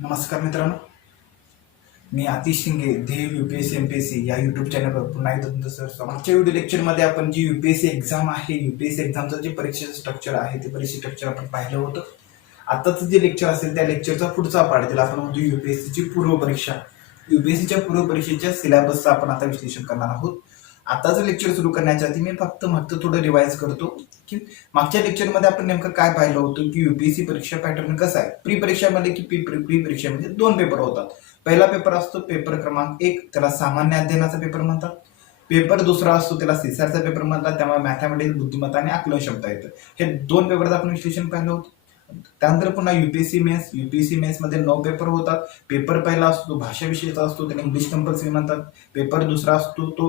नमस्कार मित्रांनो, मी आतिश शिंगे ध्येय यूपीएससी एमपीएससी या युट्यूब चॅनलवर पुन्हा एकदा तुमचं सर मागच्या व्हिडिओ लेक्चरमध्ये आपण जी यूपीएससी एक्झाम आहे, यूपीएससी एक्झामचं जे परीक्षेचं स्ट्रक्चर आहे ते परीक्षा स्ट्रक्चर आपण पाहिलं होतं. आताचं जे लेक्चर असेल त्या लेक्चरचा पुढचा पार्ट त्याला आपण म्हणतो यूपीएससीची पूर्व परीक्षा. यूपीएससीच्या पूर्व परीक्षेच्या सिलेबसचं आपण आता विश्लेषण करणार आहोत. आताचं लेक्चर सुरू करण्याच्या आधी मी फक्त थोडं रिवाइज करतो की मागच्या लेक्चरमध्ये आपण नेमकं काय पाहिलं होतं की यूपीएससी परीक्षा पॅटर्न कसा आहे. प्री परीक्षामध्ये की प्री परीक्षेमध्ये दोन पेपर होतात. पहिला पेपर असतो पेपर क्रमांक 1, त्याला सामान्य अध्ययनाचा पेपर म्हणतात. पेपर दुसरा असतो त्याला सीसॅटचा पेपर म्हणतात. त्यामुळे मॅथमॅटिक्स, बुद्धिमत्ता आणि आकलन शब्द येतं. हे दोन पेपरचं आपण विश्लेषण पाहिलं होतं. त्यानंतर पुन्हा यूपीएससी मेन्स मध्ये 9 पेपर होतात. पेपर पहिला असतो भाषा विषयाचा असतो, त्याला इंग्लिश कंपल्सरी म्हणतात. पेपर दुसरा असतो तो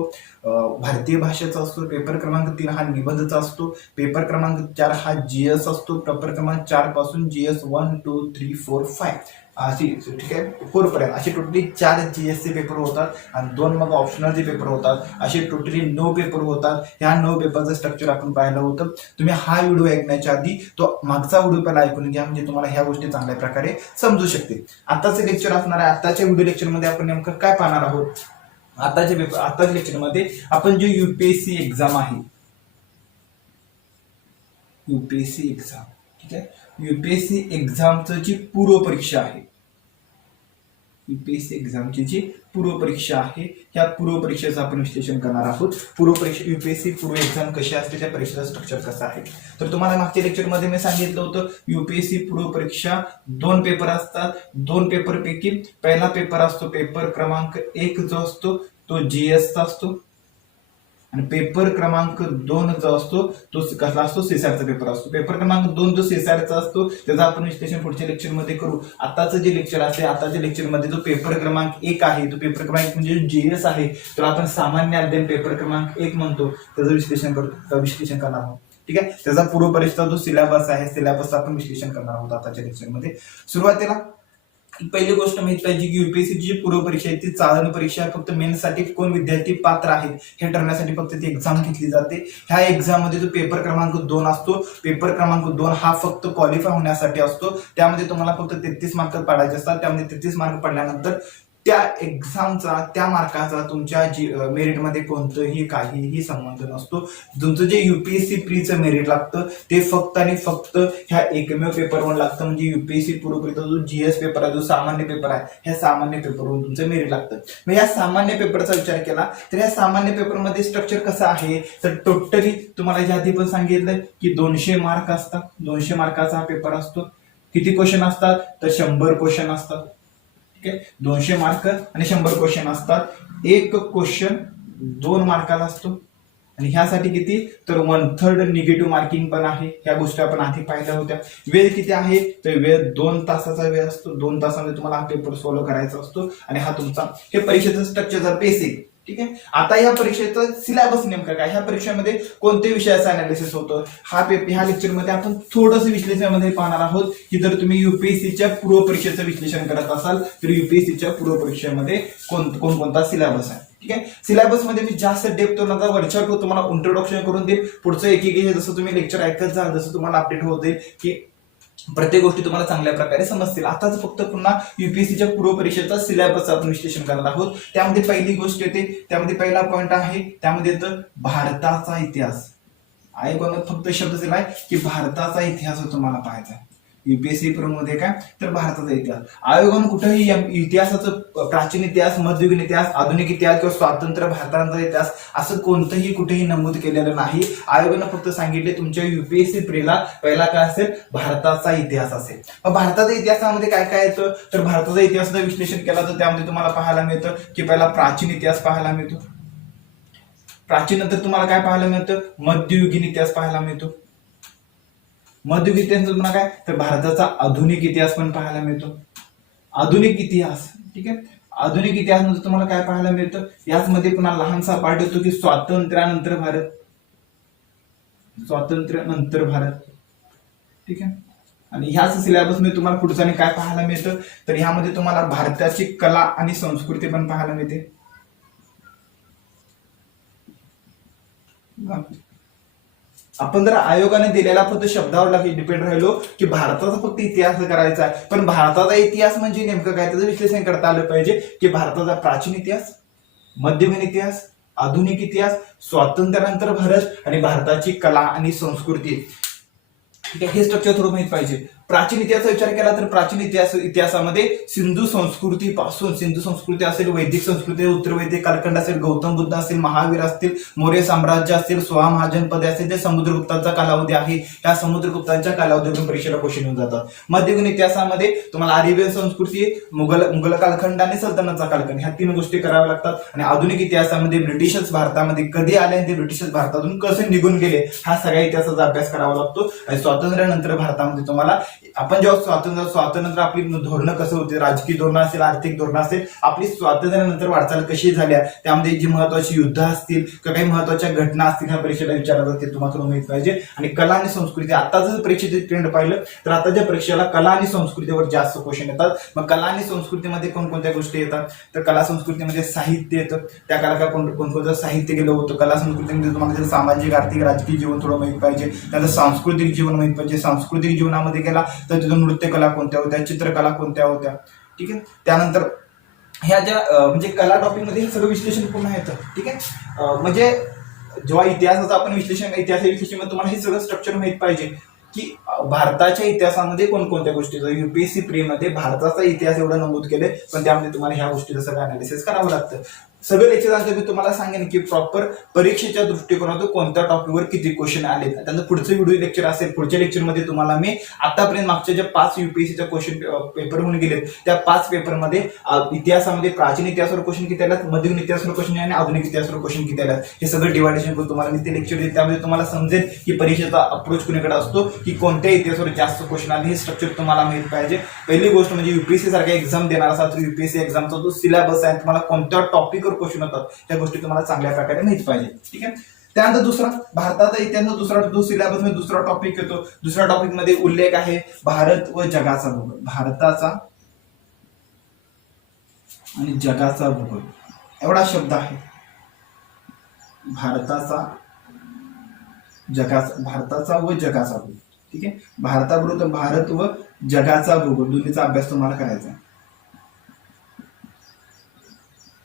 भारतीय भाषेचा असतो. पेपर क्रमांक 3 हा निबंधचा असतो. पेपर क्रमांक 4 हा जीएस असतो. पेपर क्रमांक 4 पासून जीएस 1, 2, 3, 4, 5 अशी, ठीक आहे, 4 पर्यंत असे टोटली 4 जीएसचे पेपर होतात आणि 2 मग ऑप्शनलचे पेपर होतात. असे टोटली 9 पेपर होतात. ह्या 9 पेपरचं स्ट्रक्चर आपण पाहिलं होतं. तुम्ही हा व्हिडिओ ऐकण्याच्या आधी तो मागचा व्हिडिओ पहिला ऐकून घ्या, म्हणजे तुम्हाला ह्या गोष्टी चांगल्या प्रकारे समजू शकतील. आताचे लेक्चर असणार आहे. आताच्या व्हिडिओ लेक्चरमध्ये आपण नेमकं काय पाहणार आहोत. आताच्या लेक्चरमध्ये आपण जे यूपीएससी एक्झाम आहे, यूपीएससी एक्झाम, ठीक आहे, यूपीएससी एक्झामचं जी पूर्व परीक्षा आहे, यूपीएससी एक्झामची जी पूर्व परीक्षा आहे, त्या पूर्व परीक्षेचं आपण विश्लेषण करणार आहोत. पूर्व परीक्षा यूपीएससी पूर्व एक्झाम कशी असते, त्या परीक्षेचा स्ट्रक्चर कसं आहे. तर तुम्हाला मागच्या लेक्चरमध्ये मी सांगितलं होतं यूपीएससी पूर्व परीक्षा 2 पेपर असतात. 2 पेपरपैकी पहिला पेपर असतो पेपर क्रमांक 1 जो असतो तो जीएसचा असतो आणि पेपर क्रमांक 2 जो असतो तो कसला असतो, सीसॅटचा पेपर असतो. पेपर क्रमांक 2 जो सीसॅटचा असतो त्याचं आपण विश्लेषण पुढच्या लेक्चरमध्ये करू. आताचं जे लेक्चर असेल, आताच्या लेक्चरमध्ये जो पेपर क्रमांक 1 आहे, तो पेपर क्रमांक 1 म्हणजे जीएस आहे, तर आपण सामान्य अध्ययन पेपर क्रमांक 1 म्हणतो, त्याचं विश्लेषण करणार आहोत. ठीक आहे, त्याचा पूर्व परीक्षा जो सिलेबस आहे, सिलेबसचं आपण विश्लेषण करणार आहोत आताच्या लेक्चरमध्ये. सुरुवातीला पहिली गोष्ट माहित पाहिजे की यूपीएससी जी पूर्व परीक्षा आहे ती चालू परीक्षा, फक्त मेन्ससाठी कोण विद्यार्थी पात्र आहेत हे ठरवण्यासाठी फक्त ती एक्झाम घेतली जाते. ह्या एक्झाम मध्ये जो पेपर क्रमांक 2 असतो, पेपर क्रमांक 2 हा फक्त क्वालिफाय होण्यासाठी असतो. त्यामध्ये तुम्हाला फक्त 33 मार्क पाडायचे असतात. त्यामध्ये 33 मार्क पडल्यानंतर त्या एक्झामचा, त्या मार्काचा तुमच्या मेरिटमध्ये कोणतंही काहीही संबंध नसतो. तुमचं जे यूपीएससी प्रीचं मेरिट लागतं ते फक्त आणि फक्त ह्या एकमेव पेपरवर लागतं. म्हणजे यूपीएससी पूर्व परीक्षा जो जीएस पेपर आहे, जो सामान्य पेपर आहे, ह्या सामान्य पेपरवरून तुमचं मेरिट लागतं. मग या सामान्य पेपरचा विचार केला तर या सामान्य पेपरमध्ये स्ट्रक्चर कसं आहे, तर टोटली तुम्हाला ज्या आधी पण सांगितलं की 200 मार्क असतात. 200 मार्काचा हा पेपर असतो. किती क्वेश्चन असतात, तर 100 क्वेश्चन असतात. 200 मार्क आणि 100 क्वेश्चन असतात. एक क्वेश्चन 2 मार्काला असतो आणि ह्यासाठी किती, तर 1/3 निगेटिव्ह मार्किंग पण आहे. ह्या गोष्टी आपण आधी पाहिल्या होत्या. वेळ किती आहे, तर वेळ 2 तासाचा वेळ असतो. 2 तासामध्ये तुम्हाला हा पेपर सॉल्व्ह करायचा असतो आणि हा तुमचा हे परीक्षेचं स्ट्रक्चर बेसिक. ठीक आहे, आता या परीक्षेचा सिलेबस नेमका काय, ह्या परीक्षेमध्ये कोणत्या विषयाचं अनालिसिस होतं, ह्या लेक्चरमध्ये आपण थोडंसं विश्लेषणामध्ये पाहणार आहोत की जर तुम्ही युपीएससीच्या पूर्व परीक्षेचं विश्लेषण करत असाल तर युपीएससीच्या पूर्व परीक्षेमध्ये कोणता सिलेबस आहे. ठीक आहे, सिलेबस मध्ये मी जास्त डेप्थ वरच्या तुम्हाला इंट्रोडक्शन करून देईल. पुढचं एक जसं तुम्ही लेक्चर ऐकत जाल तसं तुम्हाला अपडेट होत जाईल की प्रत्येक गोष्टी तुम्हाला चांगल्या प्रकारे समजतील. आताच फक्त पुन्हा युपीएससीच्या पूर्व परीक्षेचा सिलेबस आपण विश्लेषण करणार आहोत. त्यामध्ये पहिली गोष्ट येते, त्यामध्ये पहिला पॉइंट आहे, त्यामध्ये येतं भारताचा इतिहास. आयोगानं फक्त शब्द दिलाय की भारताचा इतिहास तुम्हाला पाहायचा आहे. युपीएससी मध्ये काय, तर भारताचा इतिहास. आयोगानं कुठेही इतिहासाचं प्राचीन इतिहास, मध्ययुगीन इतिहास, आधुनिक इतिहास किंवा स्वातंत्र्य भारताचा इतिहास असं कोणतंही कुठेही नमूद केलेलं नाही. आयोगानं फक्त सांगितले तुमच्या युपीएससी प्रीला पहिला काय असेल, भारताचा इतिहास असेल. मग भारताच्या इतिहासामध्ये काय काय येतं, तर भारताचा इतिहासाचं विश्लेषण केला तर त्यामध्ये तुम्हाला पाहायला मिळतं की पहिला प्राचीन इतिहास पाहायला मिळतो. प्राचीन नंतर तुम्हाला काय पाहायला मिळतं, मध्ययुगीन इतिहास पाहायला मिळतो. मध्ययुगीन इतिहास तुम्हाला काय, तर भारताचा आधुनिक इतिहास पण पाहायला मिळतो. आधुनिक इतिहास, ठीक आहे, आधुनिक इतिहास मध्ये तुम्हाला काय पाहायला मिळतं, याचमध्ये पुन्हा लहानसा पार्ट येतो की स्वातंत्र्यानंतर भारत, स्वातंत्र्यानंतर भारत. ठीक आहे, आणि ह्याच सिलेबस मध्ये तुम्हाला पुढचं आणि काय पाहायला मिळतं, तर ह्यामध्ये तुम्हाला भारताची कला आणि संस्कृती पण पाहायला मिळते. आपण जर आयोगाने दिलेला फक्त शब्दावर डिपेंड राहिलो की भारताचा फक्त इतिहास करायचा आहे, पण भारताचा इतिहास म्हणजे नेमकं काय त्याचं विश्लेषण करता आलं पाहिजे की भारताचा प्राचीन इतिहास, मध्ययुगीन इतिहास, आधुनिक इतिहास, स्वातंत्र्यानंतर भारत आणि भारताची कला आणि संस्कृती, ठीक आहे, हे स्ट्रक्चर थोडं माहित पाहिजे. प्राचीन इतिहासाचा विचार केला तर प्राचीन इतिहासामध्ये सिंधू संस्कृती असेल, वैदिक संस्कृती, उत्तर वैदिक कालखंड असेल, गौतम बुद्ध असेल, महावीर असतील, मौर्य साम्राज्य असतील, 16 महाजनपदे असतील, जे समुद्रगुप्तांचा कालावधी आहे, या समुद्रगुप्तांच्या कालावधीतून परीक्षेला क्वेश्चन येऊन जातात. मध्ययुगीन इतिहासामध्ये तुम्हाला अरेबियन संस्कृती, मुघल कालखंड आणि सल्तनतचा कालखंड ह्या 3 गोष्टी कराव्या लागतात. आणि आधुनिक इतिहासामध्ये ब्रिटिशच भारतामध्ये कधी आले आणि ते ब्रिटिशच भारतातून कसे निघून गेले हा सगळ्या इतिहासाचा अभ्यास करावा लागतो. आणि स्वातंत्र्यानंतर भारतामध्ये तुम्हाला आपण जेव्हा स्वातंत्र्य आपली धोरणं कसं होते, राजकीय धोरणं असेल, आर्थिक धोरणं असेल, आपली स्वातंत्र्यानंतर वाटचाल कशी झाल्या, त्यामध्ये जी महत्वाची युद्ध असतील किंवा काही महत्वाच्या घटना असतील ह्या परीक्षेला विचारतात, ते तुम्हाला माहित पाहिजे. आणि कला आणि संस्कृती, आता जर परीक्षेचे ट्रेंड पाहिलं तर आताच्या परीक्षेला कला आणि संस्कृतीवर जास्त क्वेश्चन येतात. मग कला आणि संस्कृतीमध्ये कोणकोणत्या गोष्टी येतात तर कला संस्कृतीमध्ये साहित्य येतं, त्या काळात कोणकोणतं साहित्य गेलं होतं. कला संस्कृतीमध्ये तुम्हाला सामाजिक, आर्थिक, राजकीय जीवन थोडं माहित पाहिजे. त्यानंतर सांस्कृतिक जीवन माहित पाहिजे. सांस्कृतिक जीवनामध्ये गेला तर तिथं नृत्यकला कोणत्या होत्या, चित्रकला कोणत्या होत्या, ठीक आहे. त्यानंतर ह्या ज्या म्हणजे कला टॉपिक मध्ये हे सगळं विश्लेषण पूर्ण येतं, ठीक आहे. म्हणजे जेव्हा इतिहासाचं आपण विश्लेषण तुम्हाला हे सगळं स्ट्रक्चर माहित पाहिजे की भारताच्या इतिहासामध्ये कोणकोणत्या गोष्टी, युपीएससी प्री मध्ये भारताचा इतिहास एवढं नमूद केले, पण त्यामध्ये तुम्हाला ह्या गोष्टीचं सगळं अनालिसिस करावं लागतं. सगळं लेक्चर मी तुम्हाला सांगेन की प्रॉपर परीक्षेच्या दृष्टिकोनातून कोणत्या टॉपिकवर किती क्वेश्चन आले. त्यानंतर पुढचं व्हिडिओ लेक्चर असेल, पुढच्या लेक्चरमध्ये तुम्हाला मी आतापर्यंत मागच्या ज्या 5 युपीएससीच्या क्वेश्चन पेपर होऊन गेलेत त्या 5 पेपरमध्ये इतिहासामध्ये प्राचीन इतिहासावर क्वेश्चन किती आल्यात, मध्ययुगीन इतिहासावर क्वेश्चन आणि आधुनिक इतिहासावर क्वेश्चन किती आल्यात, हे सगळं डिवायडेशन करून तुम्हाला मी ते लेक्चर देईल. त्यामध्ये तुम्हाला समजेल की परीक्षेचा अप्रोच कुणीकडे असतो, की कोणत्या इतिहासावर जास्त क्वेश्चन आले, हे स्ट्रक्चर तुम्हाला माहित पाहिजे. पहिली गोष्ट म्हणजे युपीएससी सारख्या एक्झाम देणार असाल तर युपीएससी एक्झामचा जो सिलेबस आहे, तुम्हाला कोणत्या टॉपिकवर क्वेश्चन होतात त्या गोष्टी तुम्हाला चांगल्या प्रकारे माहित पाहिजे, ठीक आहे. त्यानंतर दुसरा भारताचा इतिहास, दुसरा सिलेबस मध्ये दुसरा टॉपिक येतो. दुसऱ्या टॉपिक मध्ये उल्लेख आहे भारत व जगाचा भूगोल. भारताचा आणि जगाचा भूगोल एवढा शब्द आहे. भारताचा व जगाचा भूगोल, ठीक आहे. भारताबरोबर भारत व जगाचा भूगोल दोन्हीचा अभ्यास तुम्हाला करायचा आहे.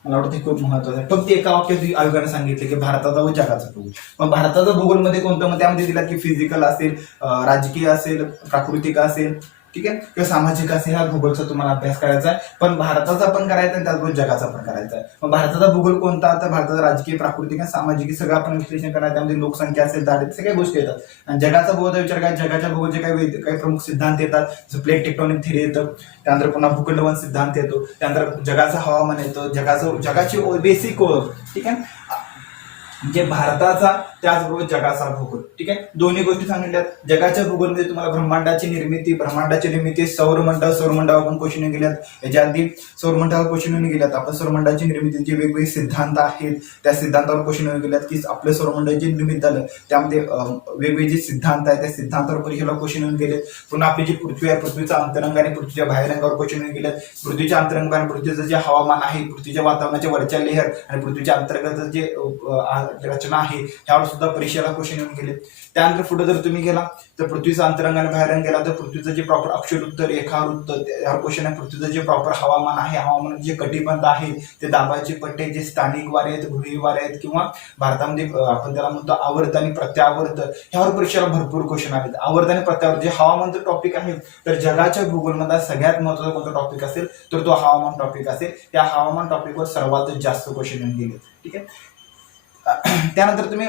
मला वाटतं खूप महत्वाचं आहे. फक्त एका वाक्यात आयोगाने सांगितले की भारताचा व जगाचा भूगोल. मग भारताचा भूगोल मध्ये कोणतं, मग त्यामध्ये दिला की फिजिकल असेल, राजकीय असेल, प्राकृतिक असेल, ठीक आहे, किंवा सामाजिक असेल, ह्या भूगोलचा तुम्हाला अभ्यास करायचा आहे. पण भारताचा पण करायचा आहे, त्याचबरोबर जगाचा पण करायचा आहे. मग भारताचा भूगोल कोणता, तर भारताचा राजकीय, प्राकृतिक आणि सामाजिक सगळं आपण विश्लेषण करायचं. त्यामध्ये लोकसंख्या असेल, दारिद्र्य, सगळ्या गोष्टी येतात. आणि जगाचा भूगोलचा विचार काय, जगाच्या भूगोलचे काही प्रमुख सिद्धांत येतात, जसं प्लेट टेक्टोनिक थिअरी येतं, त्यानंतर पुन्हा भूखंडवन सिद्धांत येतो, त्यानंतर जगाचं हवामान येतं, जगाची बेसिक ओळख, ठीक आहे, म्हणजे भारताचा त्याचबरोबर जगाचा भूगोल, ठीक आहे. दोन्ही गोष्टी सांगितल्यात. जगाच्या भूगोलमध्ये तुम्हाला ब्रह्मांडाची निर्मिती, सौरमंडळ आपण क्वेश्चन गेल्यात. याच्या आधी सौरमंडळावर क्वेश्चन गेल्यात. आपण सौरमंडळाची निर्मितीचे वेगवेगळे सिद्धांत आहेत, त्या सिद्धांतावर क्वेश्चन गेल्यात की आपलं सौरमंडळ जे निर्मित झालं त्यामध्ये वेगवेगळे जे सिद्धांत आहेत त्या सिद्धांतावर परीक्षेला क्वेश्चन गेलेत. पुन्हा आपली जी पृथ्वी आहे, पृथ्वीचा अंतरंग आणि पृथ्वीच्या बाहेरंगावर क्वेश्चन गेल्यात. पृथ्वीच्या अंतरंग आणि पृथ्वीचं जे हवामान आहे, पृथ्वीच्या वातावरणाच्या वरच्या लेहर आणि पृथ्वीच्या अंतर्गत जे रचना आहे त्यावर सुद्धा परीक्षेला क्वेश्चन येऊन गेले. त्यानंतर पुढे जर तुम्ही गेला तर पृथ्वीचा अंतरंग आणि बाहेरंग गेला तर पृथ्वीचं जे प्रॉपर अक्षरवृत्त, रेखावृत्त, यावर क्वेश्चन आहे. पृथ्वीचं जे प्रॉपर हवामान आहे, हवामान जे कटिबंध आहे, ते दाबाचे पट्टे, जे स्थानिक वारे आहेत, गृहीय वारे आहेत, किंवा भारतामध्ये आपण त्याला म्हणतो आवर्त आणि प्रत्यावर्त, ह्यावर परीक्षेला भरपूर क्वेश्चन आहेत. आवर्त आणि प्रत्यावर्त जे हवामानचं टॉपिक आहे, तर जगाच्या भूगोलमध्ये सगळ्यात महत्त्वाचा कोणता टॉपिक असेल तर तो हवामान टॉपिक असेल. त्या हवामान टॉपिकवर सर्वात जास्त क्वेश्चन येऊन गेले, ठीक आहे. त्यानंतर तुम्ही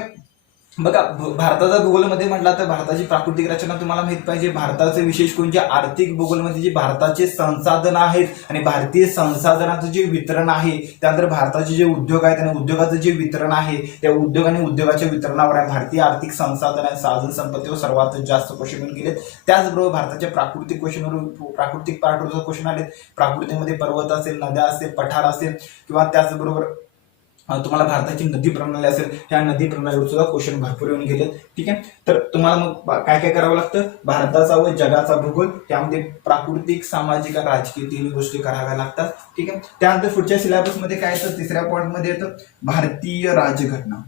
बघा भारताचा भूगोलमध्ये म्हटला तर भारताची प्राकृतिक रचना तुम्हाला माहित पाहिजे. भारताचे विशेष करून जे आर्थिक भूगोलमध्ये जे भारताचे संसाधन आहेत आणि भारतीय संसाधनाचं जे वितरण आहे, त्यानंतर भारताचे जे उद्योग आहेत आणि उद्योगाचं जे वितरण आहे, त्या उद्योग आणि उद्योगाच्या वितरणावर आहे. भारतीय आर्थिक संसाधन आणि साधन संपत्तीवर सर्वात जास्त क्वेश्चन येऊन गेलेत. त्याचबरोबर भारताच्या प्राकृतिक पार्टवर क्वेश्चन आलेत. प्राकृतिकमध्ये पर्वत असेल, नद्या असेल, पठार असेल, किंवा त्याचबरोबर तुम्हाला भारताची नदी प्रणाली असेल, ह्या नदी प्रणालीवर सुद्धा क्वेश्चन भरपूर येऊन गेले, ठीक आहे. तर तुम्हाला मग काय काय करावं लागतं, भारताचा व जगाचा भूगोल, त्यामध्ये प्राकृतिक, सामाजिक आणि राजकीय 3 गोष्टी कराव्या लागतात, ठीक आहे. त्यानंतर पुढच्या सिलेबसमध्ये काय येतं, 3ऱ्या पॉईंटमध्ये येतं भारतीय राजघटना.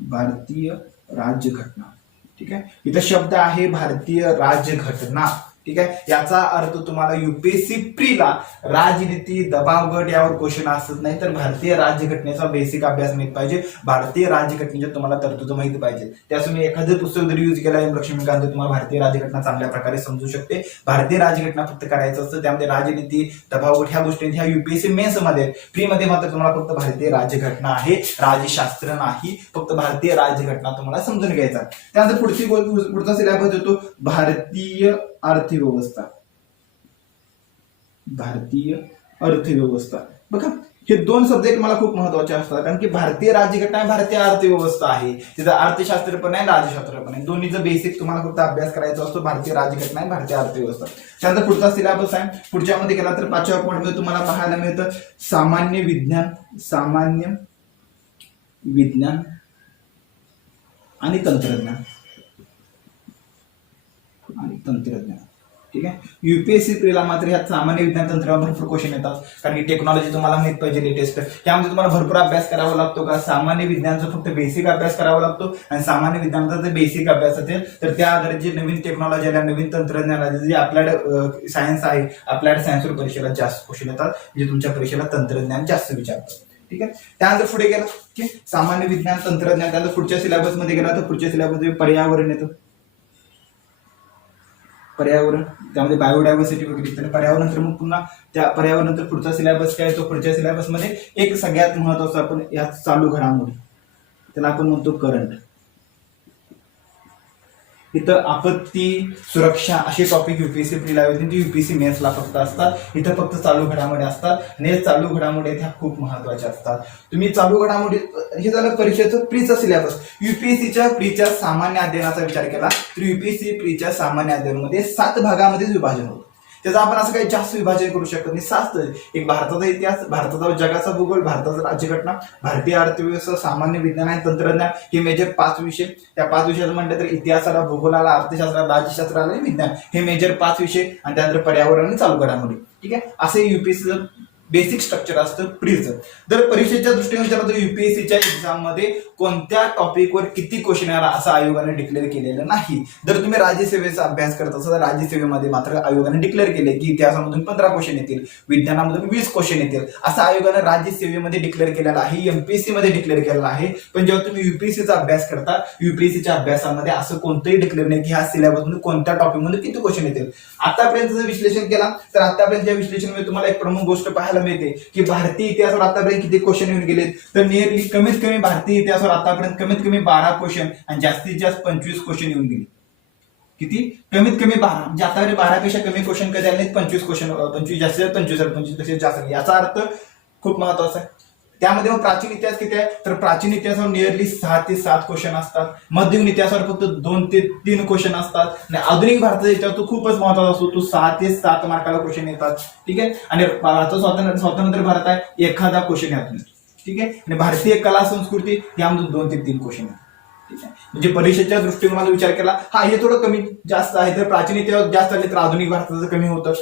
भारतीय राज्यघटना. ठीक आहे, इथं शब्द आहे भारतीय राज्यघटना. ठीक आहे, याचा अर्थ तुम्हाला युपीएससी प्रीला राजनीती, दबाव गट यावर क्वेश्चन असत नाही, तर भारतीय राज्यघटनेचा बेसिक अभ्यास माहित पाहिजे. भारतीय राज्यघटनेच्या तुम्हाला तरतूद माहिती पाहिजे. त्यासाठी एखादं पुस्तक जरी यूज केला लक्ष्मीकांत, तुम्हाला भारतीय राज्यघटना चांगल्या प्रकारे समजू शकते. भारतीय राज्यघटना फक्त करायचं असतं, त्यामध्ये राजनीती, दबाव गट ह्या गोष्टी ह्या युपीएससी मेन्स मध्ये, प्री मध्ये मात्र तुम्हाला फक्त भारतीय राज्यघटना आहे, राज्यशास्त्र नाही, फक्त भारतीय राज्यघटना तुम्हाला समजून घ्यायचा. त्यानंतर पुढचा सिलेबस येतो भारतीय अर्थव्यवस्था. भारतीय अर्थव्यवस्था. बघा, हे दोन सब्जेक्ट मला खूप महत्वाचे असतात, कारण की भारतीय राज्यघटना आणि भारतीय अर्थव्यवस्था आहे, तिथं अर्थशास्त्र पण आहे, राज्यशास्त्र पण आहे. दोन्हीचं बेसिक तुम्हाला फक्त अभ्यास करायचा असतो, भारतीय राज्यघटना आणि भारतीय अर्थव्यवस्था. त्यानंतर पुढचा सिलेबस आहे, पुढच्यामध्ये गेला तर 5व्या पॉईंट मध्ये तुम्हाला पाहायला मिळतं सामान्य विज्ञान, सामान्य विज्ञान आणि तंत्रज्ञान, आणि तंत्रज्ञान. ठीक आहे, युपीएससी प्रीला मात्र ह्या सामान्य विज्ञान तंत्रावर भरपूर क्वेश्चन येतात, कारण की टेक्नॉलॉजी तुम्हाला माहित पाहिजे लेटेस्ट. यामध्ये तुम्हाला भरपूर अभ्यास करावा लागतो का, सामान्य विज्ञानचा फक्त बेसिक अभ्यास करावा लागतो, आणि सामान्य विज्ञानाचा जर बेसिक अभ्यास असेल तर त्या आधारे जे नवीन टेक्नॉलॉजी आल्या, नवीन तंत्रज्ञान आले, जे अप्लाइड सायन्स आहे, अप्लाइड सायन्सवर परीक्षेला जास्त क्वेश्चन येतात, जे तुमच्या परीक्षेला तंत्रज्ञान जास्त विचारतात. ठीक आहे, त्यानंतर पुढे गेला की सामान्य विज्ञान, तंत्रज्ञान. त्यानंतर पुढच्या सिलेबस मध्ये गेला तर पुढच्या सिलेबस पर्यावरण येतं, पर्यावरण, त्यामध्ये बायोडायव्हर्सिटी वगैरे. तर पर्यावरण नंतर मग पुन्हा त्या पर्यावरण नंतर पुढचा सिलेबस काय येतो, पुढच्या सिलेबस मध्ये एक सगळ्यात महत्वाचा आपण या चालू घडामोडी, त्याला आपण म्हणतो करंट. इथं आपत्ती, सुरक्षा असे टॉपिक युपीएससी प्रीला युपीएससी मेन्सला फक्त असतात. इथं फक्त चालू घडामोडी असतात, आणि हे चालू घडामोडी ह्या खूप महत्वाच्या असतात. तुम्ही चालू घडामोडी, हे झालं परीक्षेचं प्रीचा सिलेबस. युपीएससीच्या प्रीच्या सामान्य अध्ययनाचा विचार केला तर युपीएससी प्रीच्या सामान्य अध्ययनामध्ये 7 भागामध्ये विभाजन होतं. त्याचं आपण असं काही जास्त विभाजन करू शकत नाही. 7, एक भारताचा इतिहास, भारताचा जगाचा भूगोल, भारताचा राज्यघटना, भारतीय अर्थव्यवस्था, सामान्य विज्ञान आणि तंत्रज्ञान, हे मेजर 5 विषय. त्या 5 विषयाचं म्हटलं तर इतिहासाला, भूगोलाला, अर्थशास्त्राला, राज्यशास्त्राला आणि विज्ञान, हे मेजर 5 विषय, आणि त्यानंतर पर्यावरण आणि चालू घडामोडी. ठीक आहे, असे युपीएससीचं बेसिक स्ट्रक्चर असतं प्रीचं. जर परीक्षेच्या दृष्टीने विचारलं तर युपीएससीच्या एक्झाम मध्ये कोणत्या टॉपिकवर किती क्वेश्चन येणार असं आयोगाने डिक्लेअर केलेलं नाही. जर तुम्ही राज्यसेवेचा अभ्यास करत असाल तर राज्यसेवेमध्ये मात्र आयोगाने डिक्लेअर केले की इतिहासामधून 15 क्वेश्चन येतील, विज्ञानामधून 20 क्वेश्चन येतील, असं आयोगाने राज्यसेवेमध्ये डिक्लेअर केलेलं आहे, एमपीएससी मध्ये डिक्लेअर केलेलं आहे. पण जेव्हा तुम्ही युपीएससीचा अभ्यास करता, युपीएससीच्या अभ्यासामध्ये असं कोणतंही डिक्लेअर नाही की ह्या सिलेबसमध्ये कोणत्या टॉपिक मध्ये किती क्वेश्चन येतील. आतापर्यंत जर विश्लेषण केला तर आतापर्यंतच्या विश्लेषणामध्ये तुम्हाला एक प्रमुख गोष्ट पाहायला मिळते की भारतीय इतिहासावर आतापर्यंत किती क्वेश्चन येऊन गेले, तर नियरली कमीत कमी भारतीय इतिहासावर आतापर्यंत कमीत कमी 12 क्वेश्चन आणि जास्तीत जास्त 25 क्वेश्चन येऊन गेले. किती? कमीत कमी 12, म्हणजे आतापर्यंत 12 पेक्षा कमी क्वेश्चन कधी आले नाहीत. 25 क्वेश्चन, 25 जास्तीत 25 पेक्षा जास्त. याचा अर्थ खूप महत्वाचा आहे. त्यामध्ये मग प्राचीन इतिहास किती आहे, तर प्राचीन इतिहासावर नियरली 6 ते 7 क्वेश्चन असतात. मध्ययुगीन इतिहासावर फक्त 2 ते 3 क्वेश्चन असतात. आणि आधुनिक भारताचा इतिहास तो खूपच महत्वाचा असतो, तो 6 ते 7 मार्काला क्वेश्चन येतात. ठीक आहे, आणि भारताचा स्वातंत्र्य भारत आहे, एखादा क्वेश्चन यातून. ठीक आहे, आणि भारतीय कला संस्कृती यामधून 2 ते 3 क्वेश्चन येतात. ठीक आहे, म्हणजे परीक्षेच्या दृष्टीने मला विचार केला, हा हे थोडं कमी जास्त आहे, तर प्राचीन इतिहास जास्त आले तर आधुनिक भारताचं कमी होतं,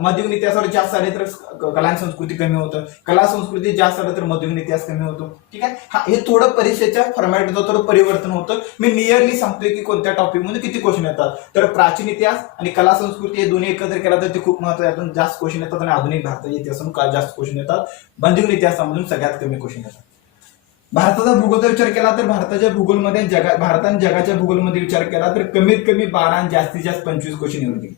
मध्ययुगीन इतिहासावर जास्त आले तर कला संस्कृती कमी होतं, कला संस्कृती जास्त आलं तर मध्ययुगीन इतिहास कमी होतो. ठीक आहे, हा हे थोडं परीक्षेच्या फॉर्मॅटचं थोडं परिवर्तन होतं. मी नियरली सांगतोय की कोणत्या टॉपिक मध्ये किती क्वेश्चन येतात. तर प्राचीन इतिहास आणि कला संस्कृती हे दोन्ही एकत्र केला तर ते खूप महत्त्वाचं, यातून जास्त क्वेश्चन येतात, आणि आधुनिक भारताच्या इतिहासातून जास्त क्वेश्चन येतात, मध्ययुगीन इतिहासामधून सगळ्यात कमी क्वेश्चन येतात. भारताचा भूगोलचा विचार केला तर भारताच्या भूगोलमध्ये भारताने जगाच्या भूगोलमध्ये विचार केला तर कमीत कमी 12 आणि जास्तीत जास्त 25 क्वेश्चन येऊन गेले.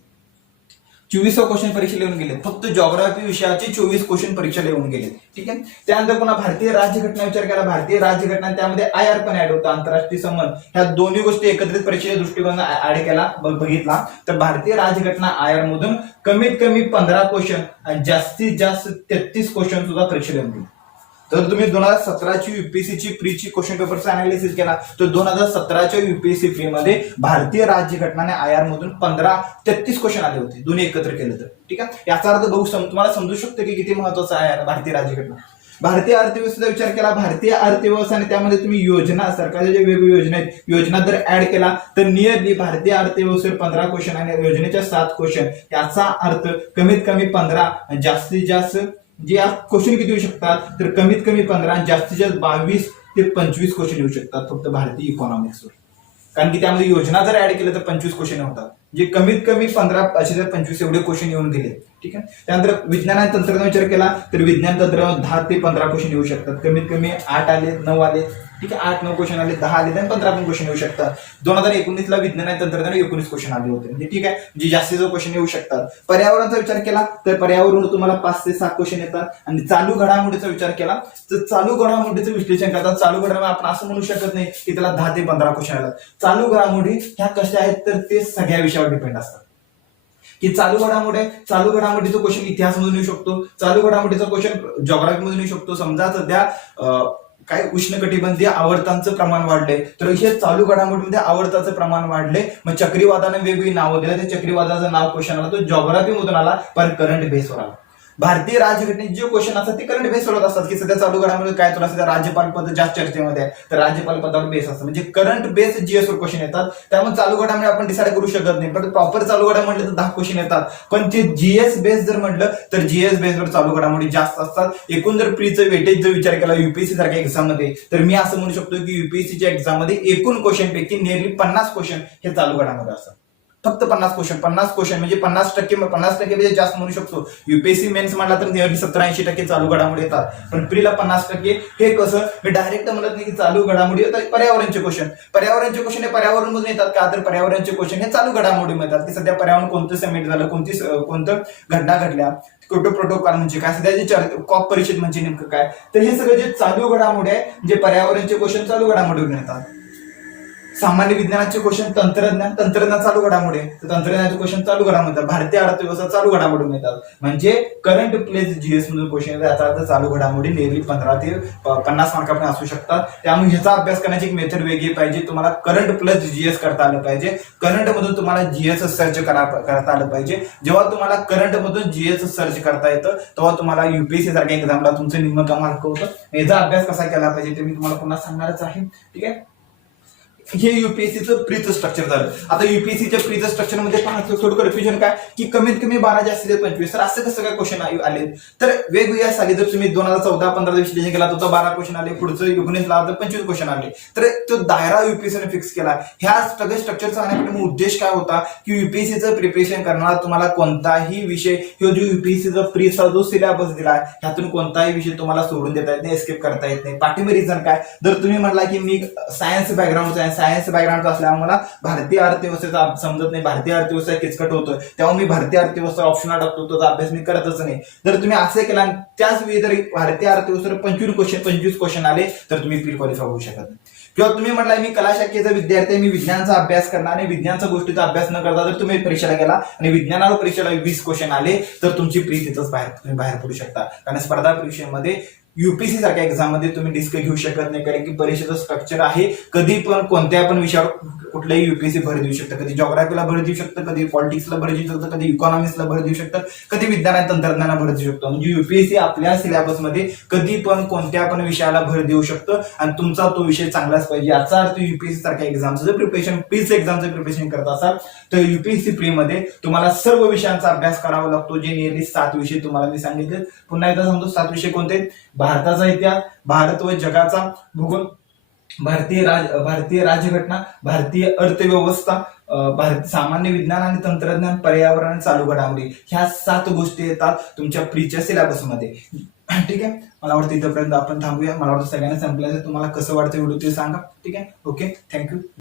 24 क्वेश्चन परीक्षेला येऊन गेले. फक्त जॉग्राफी विषयाचे 24 क्वेश्चन परीक्षेला येऊन गेले. ठीक आहे, त्यानंतर पुन्हा भारतीय राज्यघटना विचार केला. भारतीय राज्यघटना त्यामध्ये आयआर पण ऍड होता, आंतरराष्ट्रीय संबंध. ह्या दोन्ही गोष्टी एकत्रित परीक्षेच्या दृष्टिकोनातून ऍड केला बघितला तर भारतीय राज्यघटना आयआर मधून कमीत कमी 15 क्वेश्चन आणि जास्तीत जास्त 33 क्वेश्चन सुद्धा परीक्षेला येऊन गेले. तर तुम्ही 2017ची युपीएससीची प्रीची क्वेश्चन पेपरचा अनालिसिस केला तर 2017च्या युपीएससी प्री मध्ये भारतीय राज्यघटनाने आयआर मधून 33 क्वेश्चन आले होते, दोन्ही एकत्र केलं तर. ठीक आहे, याचा अर्थ बघू तुम्हाला समजू शकतो की किती महत्वाचा आहे भारतीय राज्यघटना. भारतीय अर्थव्यवस्थेचा विचार केला. भारतीय अर्थव्यवस्था आणि त्यामध्ये तुम्ही योजना, सरकारच्या जे वेगवेगळ्या योजना आहेत, योजना जर ऍड केला तर नियरली भारतीय अर्थव्यवस्थेवर 15 क्वेश्चन आणि योजनेच्या 7 क्वेश्चन. याचा अर्थ कमीत कमी 15, जास्तीत जास्त जे क्वेश्चन किती येऊ शकतात तर कमीत कमी 15, जास्तीत जास्त 22 ते 25 क्वेश्चन येऊ शकतात फक्त भारतीय इकॉनॉमिक्सवर. कारण की त्यामध्ये योजना जर ऍड केलं तर 25 क्वेश्चन होतात, जे कमीत कमी 15 असे 25 एवढे क्वेश्चन येऊन गेले. ठीक आहे. त्यानंतर विज्ञान आणि तंत्रज्ञान विचार केला तर विज्ञान तंत्रज्ञान 10 ते 15 क्वेश्चन येऊ शकतात, कमीत कमी 8 आले 9 आले. ठीक आहे. 8-9 क्वेश्चन आले, 10 आले आणि 15 पण क्वेश्चन येऊ शकतात. 2019 ला विज्ञान आणि तंत्रज्ञान 19 क्वेश्चन आले होते. म्हणजे ठीक आहे, जे जास्तीचे क्वेश्चन येऊ शकतात. पर्यावरणाचा विचार केला तर पर्यावरण तुम्हाला 5 ते 7 क्वेश्चन येतात. आणि चालू घडामोडीचा विचार केला तर चालू घडामोडीचं विश्लेषण करतात. चालू घडामोडी आपण असं म्हणू शकत नाही की त्याला 10 ते 15 क्वेश्चन आतात. चालू घडामोडी ह्या कशा आहेत तर ते सगळ्या विषयावर डिपेंड असतात. की चालू घडामोडीचा क्वेश्चन इतिहासमधून येऊ शकतो, चालू घडामोडीचा क्वेश्चन जॉग्राफी मधून येऊ शकतो. समजा सध्या काय उष्णकटिबंधीय आवर्तांचं प्रमाण वाढलंय तर हे चालू घडामोडीमध्ये आवर्ताचं प्रमाण वाढले, मग चक्रीवादळाने वेगवेगळी नावं दिली, त्या चक्रीवादळाचं नाव क्वेश्चन आला तो जॉग्राफी मधून आला पण करंट बेसवर आला. भारतीय राज्यघटनेचे जे क्वेश्चन असतात ते करंट बेसवर होत असतात. की सध्या चालू घडामोडी काय तुला सध्या राज्यपाल पद जास्त चर्चेमध्ये आहे तर राज्यपाल पदावर बेस असतं, म्हणजे करंट बेस जीएस वर क्वेश्चन येतात. त्यामुळे चालू घडामोडी आपण डिसाईड करू शकत नाही, पण प्रॉपर चालू घडामोडी म्हटलं तर 10 क्वेश्चन येतात. पण ते जीएस बेस जर म्हटलं तर जीएस बेसवर चालू घडामोडी जास्त असतात. एकूण जर प्रीचं वेटेज जर विचार केला युपीएससी सारख्या एक्झाम मध्ये तर मी असं म्हणू शकतो की युपीएससीच्या एक्झाम मध्ये एकूण क्वेश्चन पैकी नियरली 50 क्वेश्चन हे चालू घडामोडी असतात. फक्त 50 क्वेश्चन म्हणजे 50% म्हणजे जास्त म्हणू शकतो. युपीएससी मेन्स म्हटला तर नियरली 70-80% चालू घडामोडी येतात, पण प्रीला 50%. हे कसं मी डायरेक्ट म्हणत नाही की चालू घडामोडी येतात. पर्यावरणचे क्वेश्चन हे पर्यावरण मधून येतात का तर पर्यावरणचे क्वेश्चन हे चालू घडामोडी येतात. की सध्या पर्यावरण कोणतं समिट झालं, कोणतं घटना घडल्या, क्योटो प्रोटोकॉल म्हणजे काय, सध्या कॉप परिषद म्हणजे नेमकं काय, तर हे सगळं जे चालू घडामोडी आहे जे पर्यावरणचे क्वेश्चन चालू घडामोडीवर येतात. सामान्य विज्ञानाचे क्वेश्चन तंत्रज्ञान चालू घडामोडी, तर तंत्रज्ञानाचे क्वेश्चन चालू घडामोडी, भारतीय अर्थव्यवस्था चालू घडामोडी येतात. म्हणजे करंट प्लेस जीएस मधून क्वेश्चन याचा अर्थ चालू घडामोडी नेहमी 15 ते 50 मार्कापर्यंत असू शकतात. त्यामुळे ह्याचा अभ्यास करण्याची एक मेथड वेगळी पाहिजे. तुम्हाला करंट प्लस जीएस करता आलं पाहिजे. करंट मधून तुम्हाला जीएस सर्च करता आलं पाहिजे. जेव्हा तुम्हाला करंट मधून जीएस सर्च करता येतं तेव्हा तुम्हाला युपीएससी सारख्या एक्झामला तुमचं निम्म मार्क होतं. याचा अभ्यास कसा केला पाहिजे ते मी तुम्हाला पुन्हा सांगणारच आहे. ठीक आहे. हे युपीएससीचं प्रीचं स्ट्रक्चर झालं. आता युपीएससीच्या प्रीचं स्ट्रक्चर मध्ये पाहतो थोडं कन्फ्युजन काय की कमीत कमी 12 जास्तीत 25, तर असं कसं काय क्वेश्चन आले तर वेगवेगळ्या साली जर तुम्ही 2014-15 विश्लेषण केला तर 12 क्वेश्चन आले, पुढचं 19ला 25 क्वेश्न आले. तर तो दायरा युपीएससीने फिक्स केला. ह्या सगळ्या स्ट्रक्चरचा आणण्यासाठी उद्देश काय होता की युपीएससीचं प्रिपरेशन करणारा तुम्हाला कोणताही विषय हे जो युपीएससीचा प्रीचा जो सिलेबस दिला ह्यातून कोणताही विषय तुम्हाला सोडून देता येत नाही, एस्केप करता येत नाही. पाठिंबा रिझन काय, जर तुम्ही म्हटला की मी सायन्स बॅकग्राऊंड असल्यामुळे मला भारतीय अर्थव्यवस्थेचा समजत नाही, भारतीय अर्थव्यवस्था किचकट होतोय, तेव्हा मी भारतीय अर्थव्यवस्था ऑप्शनल टाकतो, त्याचा अभ्यास मी करतच नाही. जर तुम्ही असे केला त्याच वेळी जर भारतीय अर्थव्यवस्थेवर 25 क्वेश्चन आले तर तुम्ही प्री क्वालिफाय होऊ शकत नाही. किंवा तुम्ही म्हटला मी कला शाखेचा विद्यार्थी मी विज्ञानचा अभ्यास करणार आणि विज्ञानच्या गोष्टीचा अभ्यास न करता जर तुम्ही परीक्षेला गेला आणि विज्ञानावर परीक्षेला 20 क्वेश्चन आले तर तुमची प्री तिथंच तुम्ही बाहेर पडू शकता. कारण स्पर्धा परीक्षेमध्ये युपीएससी सारख्या एक्झाम मध्ये तुम्ही डिस्क घेऊ शकत नाही, कारण की परीक्षेचं स्ट्रक्चर आहे. कधी पण कोणत्या पण विषयावर कुठल्याही युपीएससी भर देऊ शकतं. कधी जॉग्राफीला भर देऊ शकतं, कधी पॉलिटिक्सला भर देऊ शकतं, कधी इकॉनॉमिक्सला भर देऊ शकतं, कधी विज्ञान आणि तंत्रज्ञानाला भर देऊ शकतं. म्हणजे युपीएससी आपल्या सिलेबसमध्ये कधी पण कोणत्या पण विषयाला भर देऊ शकतं आणि तुमचा तो विषय चांगलाच पाहिजे. याचा अर्थ युपीएससी सारख्या एक्झामचं जर प्रिपरेशन प्रीचं एक्झामचं प्रिपरेशन करत असाल तर युपीएससी प्री मध्ये तुम्हाला सर्व विषयांचा अभ्यास करावा लागतो. जे नियरली 7 विषय तुम्हाला मी सांगितले. पुन्हा एकदा सांगतो 7 विषय कोणते, भारताचा इतिहास, भारत व जगाचा भूगोल, भारतीय राज्यघटना, भारतीय अर्थव्यवस्था, सामान्य विज्ञान आणि तंत्रज्ञान, पर्यावरण आणि चालू घडामोडी, ह्या 7 गोष्टी येतात तुमच्या प्रीच्या सिलेबसमध्ये. ठीक आहे. मला वाटतं इथपर्यंत आपण थांबूया. मला वाटतं सगळ्यांना संपल्याचं. तुम्हाला कसं वाटतं व्हिडिओ ते सांगा. ठीक आहे. Okay, thank you.